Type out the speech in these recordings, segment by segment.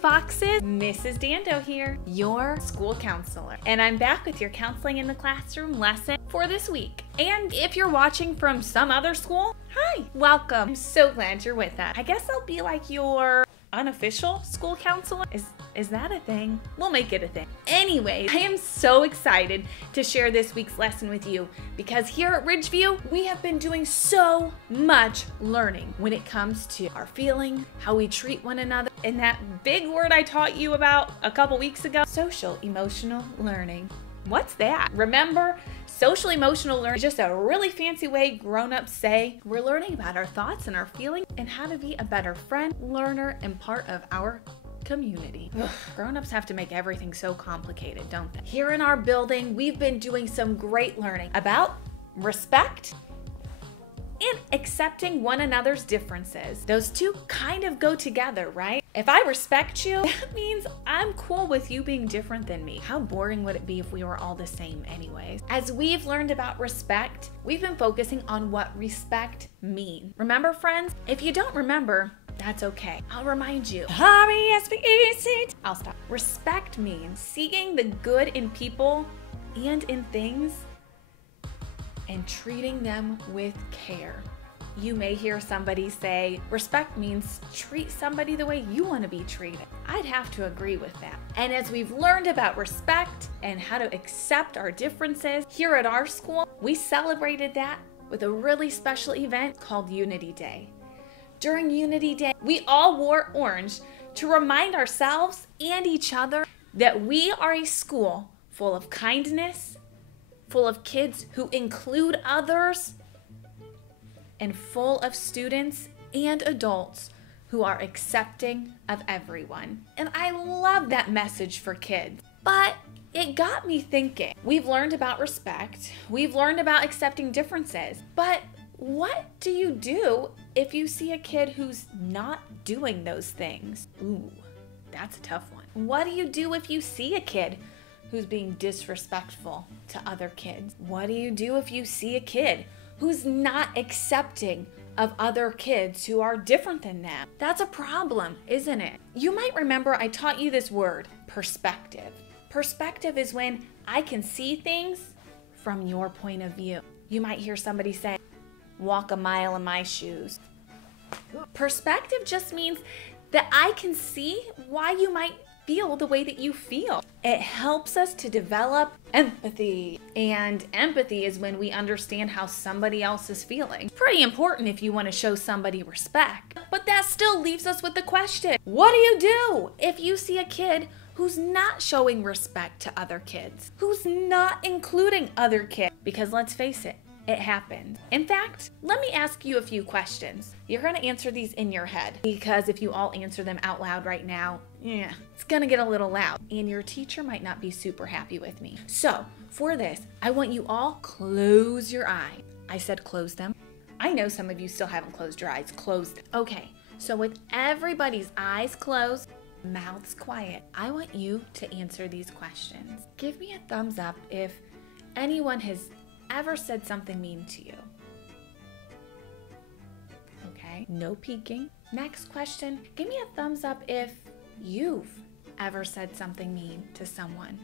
Foxes, Mrs. Dando here, your school counselor. And I'm back with your Counseling in the Classroom lesson for this week. And if you're watching from some other school, hi, welcome. I'm so glad you're with us. I guess I'll be like your unofficial school counselor. Is that a thing? We'll make it a thing. Anyway, I am so excited to share this week's lesson with you because here at Ridgeview, we have been doing so much learning when it comes to our feeling, how we treat one another, and that big word I taught you about a couple weeks ago, social emotional learning. What's that? Remember, social emotional learning is just a really fancy way grown-ups say we're learning about our thoughts and our feelings and how to be a better friend, learner, and part of our community. Grown-ups have to make everything so complicated, don't they? Here in our building, we've been doing some great learning about respect and accepting one another's differences. Those two kind of go together, right? If I respect you, that means I'm cool with you being different than me. How boring would it be if we were all the same anyways? As we've learned about respect, we've been focusing on what respect means. Remember, friends? If you don't remember, that's okay. I'll remind you. R-E-S-P-E-C-T. I'll stop. Respect means seeing the good in people and in things and treating them with care. You may hear somebody say, respect means treat somebody the way you want to be treated. I'd have to agree with that. And as we've learned about respect and how to accept our differences, here at our school, we celebrated that with a really special event called Unity Day. During Unity Day, we all wore orange to remind ourselves and each other that we are a school full of kindness, full of kids who include others, and full of students and adults who are accepting of everyone. And I love that message for kids. But it got me thinking. We've learned about respect. We've learned about accepting differences. But what do you do if you see a kid who's not doing those things? Ooh, that's a tough one. What do you do if you see a kid who's being disrespectful to other kids? What do you do if you see a kid who's not accepting of other kids who are different than them? That's a problem, isn't it? You might remember I taught you this word, perspective. Perspective is when I can see things from your point of view. You might hear somebody say, walk a mile in my shoes. Perspective just means that I can see why you might feel the way that you feel. It helps us to develop empathy. And empathy is when we understand how somebody else is feeling. Pretty important if you want to show somebody respect. But that still leaves us with the question, what do you do if you see a kid who's not showing respect to other kids? Who's not including other kids? Because let's face it, it happened. In fact, let me ask you a few questions. You're gonna answer these in your head because if you all answer them out loud right now, it's gonna get a little loud and your teacher might not be super happy with me. So for this, I want you all close your eyes. I said close them. I know some of you still haven't closed your eyes. Close them. Okay, so with everybody's eyes closed, mouths quiet, I want you to answer these questions. Give me a thumbs up if anyone has ever said something mean to you. Okay, no peeking. Next question, give me a thumbs up if you've ever said something mean to someone.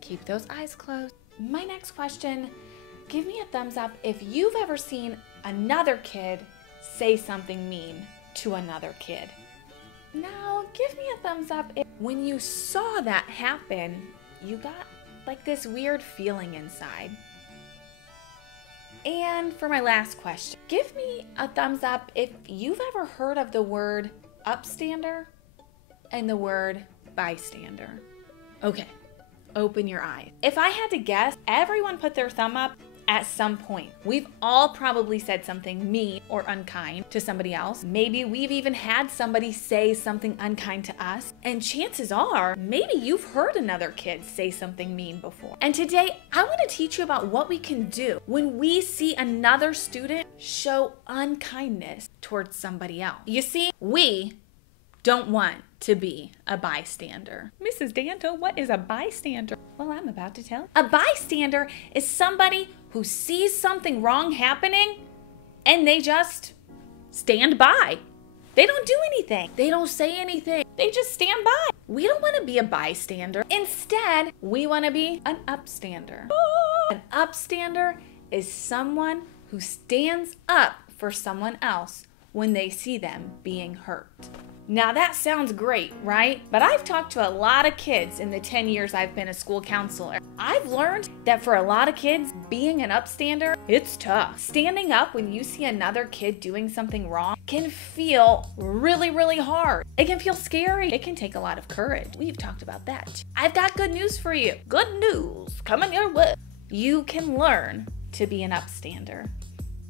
Keep those eyes closed. My next question, give me a thumbs up if you've ever seen another kid say something mean to another kid. Now, give me a thumbs up if when you saw that happen, you got like this weird feeling inside. And for my last question, give me a thumbs up if you've ever heard of the word upstander and the word bystander. Okay, open your eyes. If I had to guess, everyone put their thumb up at some point. We've all probably said something mean or unkind to somebody else. Maybe we've even had somebody say something unkind to us. And chances are, maybe you've heard another kid say something mean before. And today, I want to teach you about what we can do when we see another student show unkindness towards somebody else. You see, we don't want to be a bystander. Mrs. Dando, what is a bystander? Well, I'm about to tell you. A bystander is somebody who sees something wrong happening and they just stand by. They don't do anything. They don't say anything. They just stand by. We don't want to be a bystander. Instead, we want to be an upstander. An upstander is someone who stands up for someone else when they see them being hurt. Now that sounds great, right? But I've talked to a lot of kids in the 10 years I've been a school counselor. I've learned that for a lot of kids, being an upstander, it's tough. Standing up when you see another kid doing something wrong can feel really, really hard. It can feel scary. It can take a lot of courage. We've talked about that. I've got good news for you. Good news coming your way. You can learn to be an upstander.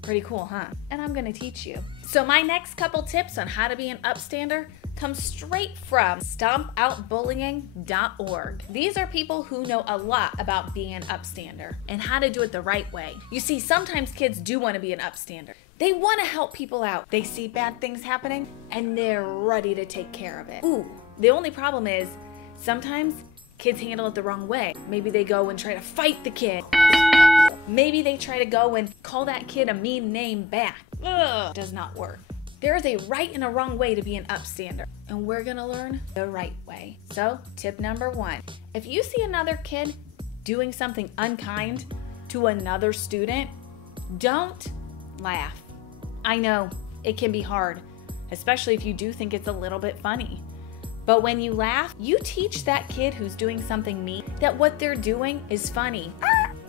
Pretty cool, huh? And I'm gonna teach you. So my next couple tips on how to be an upstander come straight from stompoutbullying.org. These are people who know a lot about being an upstander and how to do it the right way. You see, sometimes kids do want to be an upstander. They want to help people out. They see bad things happening and they're ready to take care of it. Ooh, the only problem is sometimes kids handle it the wrong way. Maybe they go and try to fight the kid. Maybe they try to go and call that kid a mean name back. Ugh, does not work. There is a right and a wrong way to be an upstander, and we're gonna learn the right way. So, tip number 1, if you see another kid doing something unkind to another student, don't laugh. I know, it can be hard, especially if you do think it's a little bit funny. But when you laugh, you teach that kid who's doing something mean that what they're doing is funny.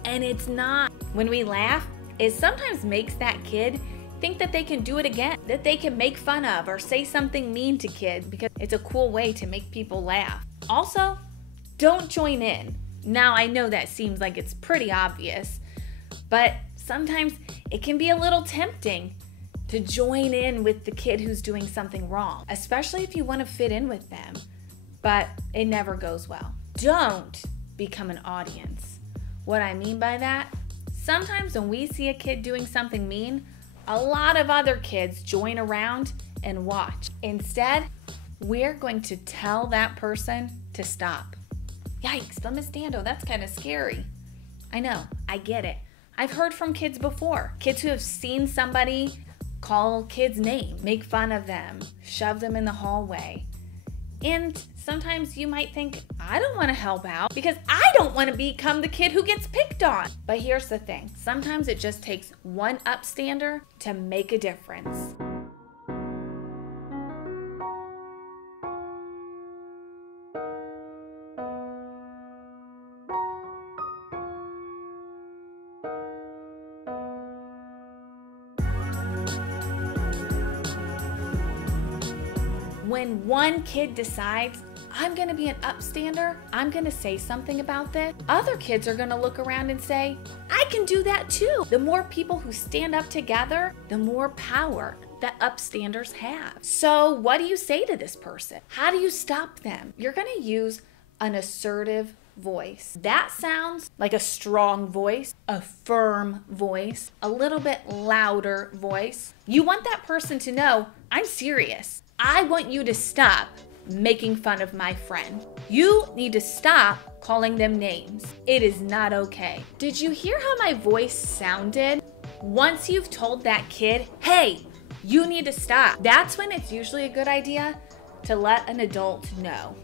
And it's not. When we laugh, it sometimes makes that kid think that they can do it again, that they can make fun of or say something mean to kids because it's a cool way to make people laugh. Also, don't join in. Now, I know that seems like it's pretty obvious, but sometimes it can be a little tempting to join in with the kid who's doing something wrong, especially if you want to fit in with them, but it never goes well. Don't become an audience. What I mean by that, sometimes when we see a kid doing something mean, a lot of other kids join around and watch. Instead, we're going to tell that person to stop. Yikes, but Miss Dando, that's kind of scary. I know, I get it. I've heard from kids before. Kids who have seen somebody call kids names, make fun of them, shove them in the hallway. And sometimes you might think, I don't want to help out because I don't want to become the kid who gets picked on. But here's the thing. Sometimes it just takes one upstander to make a difference. When one kid decides, I'm gonna be an upstander, I'm gonna say something about this, other kids are gonna look around and say, I can do that too. The more people who stand up together, the more power that upstanders have. So what do you say to this person? How do you stop them? You're gonna use an assertive voice. That sounds like a strong voice, a firm voice, a little bit louder voice. You want that person to know, I'm serious. I want you to stop making fun of my friend. You need to stop calling them names. It is not okay. Did you hear how my voice sounded? Once you've told that kid, hey, you need to stop, that's when it's usually a good idea to let an adult know.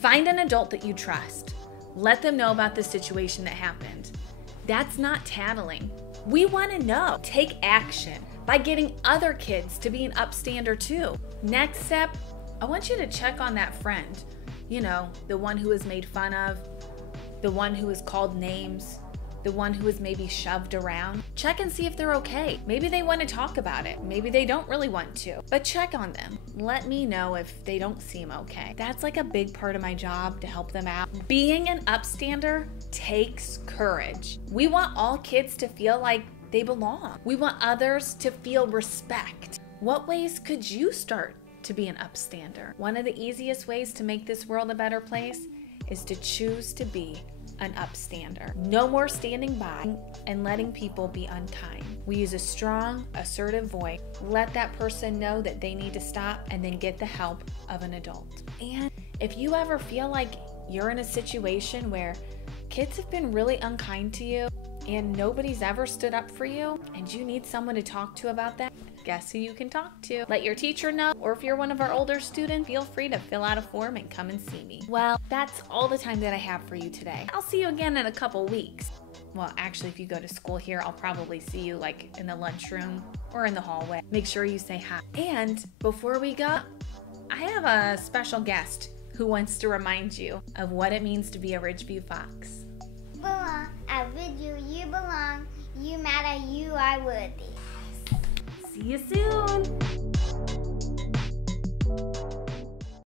Find an adult that you trust. Let them know about the situation that happened. That's not tattling. We want to know. Take action by getting other kids to be an upstander too. Next step, I want you to check on that friend. You know, the one who is made fun of, the one who is called names, the one who is maybe shoved around. Check and see if they're okay. Maybe they want to talk about it. Maybe they don't really want to, but check on them. Let me know if they don't seem okay. That's like a big part of my job, to help them out. Being an upstander takes courage. We want all kids to feel like they belong. We want others to feel respect. What ways could you start to be an upstander? One of the easiest ways to make this world a better place is to choose to be an upstander. No more standing by and letting people be unkind. We use a strong, assertive voice. Let that person know that they need to stop and then get the help of an adult. And if you ever feel like you're in a situation where kids have been really unkind to you and nobody's ever stood up for you and you need someone to talk to about that, guess who you can talk to. Let your teacher know, or if you're one of our older students, feel free to fill out a form and come and see me. Well, that's all the time that I have for you today. I'll see you again in a couple weeks. Well, actually, if you go to school here, I'll probably see you like in the lunchroom or in the hallway. Make sure you say hi. And before we go, I have a special guest who wants to remind you of what it means to be a Ridgeview Fox. Belong, I Ridgeview, you belong, you matter, you are worthy. See you soon.